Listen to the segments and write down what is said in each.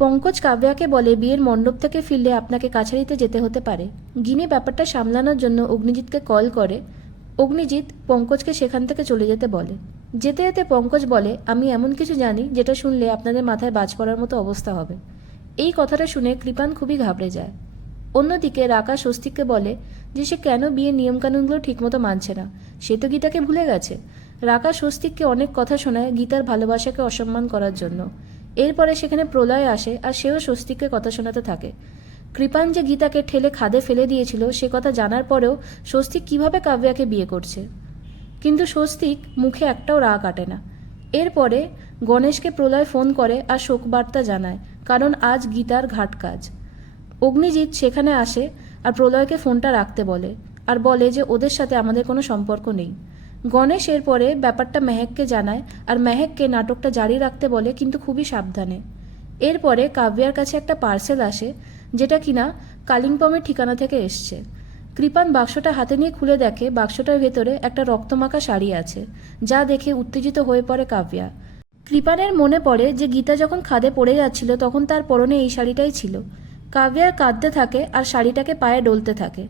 পঙ্কজ কাব্যাকে বলে বিয়ের মণ্ডপ থেকে ফিরলে আপনাকে কাছারিতে যেতে হতে পারে। গিনি ব্যাপারটা সামলানোর জন্য অগ্নিজিৎকে কল করে। অগ্নিজিৎ পঙ্কজকে সেখান থেকে চলে যেতে বলে। যেতে যেতে পঙ্কজ বলে, আমি এমন কিছু জানি যেটা শুনলে আপনাদের মাথায় বাজ পড়ার মতো অবস্থা হবে। এই কথাটা শুনে কৃপান খুবই ঘাবড়ে যায়। অন্যদিকে রাকা স্বস্তিককে বলে যে সে কেন বিয়ের নিয়মকানুনগুলো ঠিকমতো মানছে না, সে তো গীতাকে ভুলে গেছে। রাকা স্বস্তিককে অনেক কথা শোনায় গীতার ভালোবাসাকে অসম্মান করার জন্য। এরপরে সেখানে প্রলয় আসে আর সেও স্বস্তিককে কথা শোনাতে থাকে। কৃপান যে গীতাকে ঠেলে খাদে ফেলে দিয়েছিল সে কথা জানার পরেও স্বস্তিক কিভাবে কাব্যাকে বিয়ে করছে, কিন্তু স্বস্তিক মুখে একটাও রাগ কাটে না। এরপরে গণেশকে প্রলয় ফোন করে আর শোকবার্তা জানায়, কারণ আজ গীতার ঘাট কাজ। অগ্নিজিৎ সেখানে আসে আর প্রলয়কে ফোনটা রাখতে বলে আর বলে যে ওদের সাথে আমাদের কোনো সম্পর্ক নেই। গণেশ এরপরে ব্যাপারটা মেহেককে জানায় আর মেহেককে নাটকটা জারি রাখতে বলে, কিন্তু খুবই সাবধানে। এরপরে কাব্যার কাছে একটা পার্সেল আসে যেটা কিনা কালিম্পমের ঠিকানা থেকে এসছে। কৃপান বাক্সটা হাতে নিয়ে খুলে দেখে বাক্সটার ভেতরে একটা রক্তমাখা শাড়ি আছে, যা দেখে উত্তেজিত হয়ে পড়ে কাব্যা। কৃপানের মনে পড়ে যে গীতা যখন খাদে পড়ে যাচ্ছিল তখন তার পরনে এই শাড়িটাই ছিল। কাব্যা কাঁদতে থাকে আর শাড়িটাকে পায়ে ডলতে থাকে।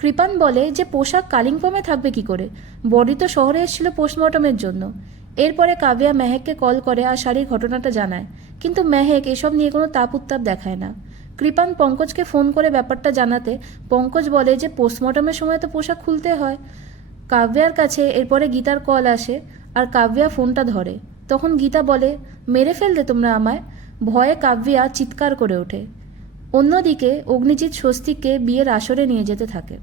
কৃপান বলে যে পোশাক কালিম্পমে থাকবে কি করে, বডি তো শহরে এসেছিল পোস্টমর্টমের জন্য। এরপরে কাব্যা মেহেককে কল করে আর শাড়ির ঘটনাটা জানায়, কিন্তু মেহেক এসব নিয়ে কোনো তাপ উত্তাপ দেখায় না। কৃপান পঙ্কজকে ফোন করে ব্যাপারটা জানাতে পঙ্কজ বলে যে পোস্টমর্টমের সময় তো পোশাক খুলতে হয়। কাব্যার কাছে এরপরে গীতার কল আসে আর কাব্যা ফোনটা ধরে। তখন গীতা বলে, মেরে ফেললে তোমরা আমায়। ভয়ে কাব্যা চিৎকার করে ওঠে। অন্যদিকে অগ্নিজিৎ স্বস্তিককে বিয়ের আসরে নিয়ে যেতে থাকে।